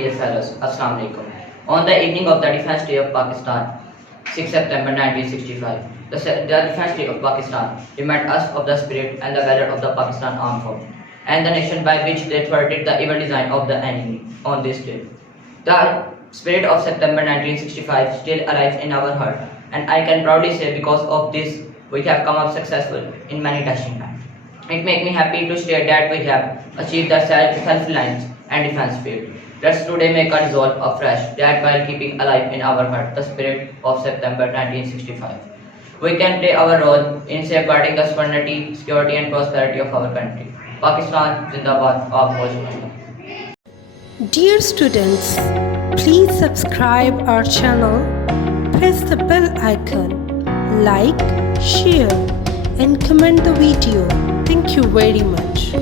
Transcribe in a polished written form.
dear fellows, Assalamu alaikum. On the evening of the Defence Day of Pakistan, 6 September 1965, the Defence Day of Pakistan reminded us of the spirit and the valor of the Pakistan Armed Forces and the nation by which they thwarted the evil design of the enemy on this day. The spirit of September 1965 still alive in our heart, and I can proudly say because of this we have come up successful in many testing times. It makes me happy to state that we have achieved the self-reliance and defense field. Let's today make a resolve afresh that while keeping alive in our heart the spirit of September 1965, we can play our role in safeguarding the sovereignty, security and prosperity of our country. Pakistan Zindabad, Aap Fauj Zindabad. Dear students, please subscribe our channel, press the bell icon, like, share and comment the video. Thank you very much.